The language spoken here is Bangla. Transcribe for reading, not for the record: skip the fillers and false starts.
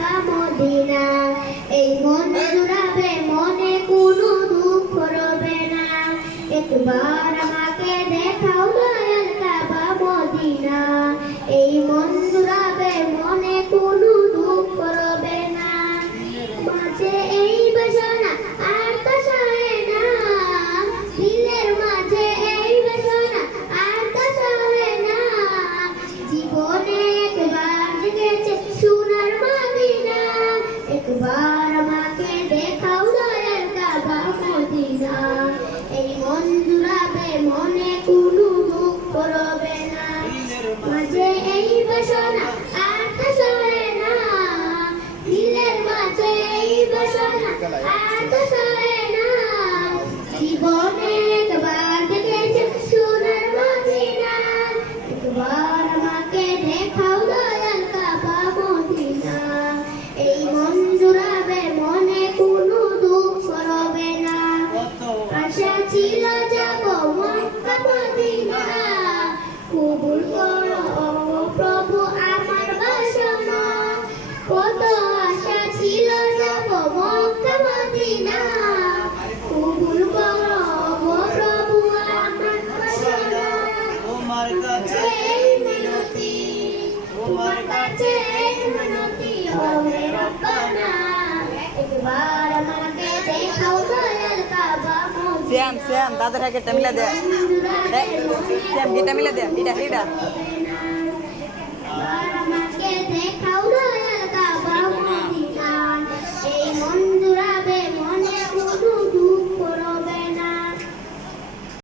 কাবা মদিনা। এই মন জুড়াবে, মনে কোনো দুঃখ রবে না। একবার আমাকে দেখাও দয়াল কাবা মদিনা। এই মন জুড়াবে, মনে কোনো দুঃখ রবে না। মাঝে এই বাসনা আর তো সহে না, দিলের মাঝে এই বাসনা আর তো সহে না। জীবনে একবার দেখেছে সোনার মদিনা। একবার আমাকে দেখাও দয়াল কাবা মদিনা। এই মন জুড়াবে, মনে কোনো দুঃখ রবে না। মাঝে এই বাসনা আর তো সহে না, দিলের মাঝে এই বাসনা আর তো সহে না। জীবনে একবার দেখেছে সোনার মদিনা। একবার আমাকে দেখাও দয়াল কাবা মদিনা। এই মন জুড়াবে, মনে কোনো দুঃখ রবে না। আশা ছিল যাব মক্কা মদিনা, কবুল করো ও প্রভু আমার বাসনা। কত আশা ছিল যাব মক্কা মদিনা, কবুল করো ও প্রভু আমার বাসনা। তোমার কাছে এই মিনতি, তোমার কাছে এই মিনতি ও হে রব্বানা। একবার আমাকে দেখাও দয়াল কাবা মদিনা। শ্যাম দাদার আগে মিলা দে, শ্যাম গিটা মিলা দে, এটা একবার আমাকে দেখাও দয়াল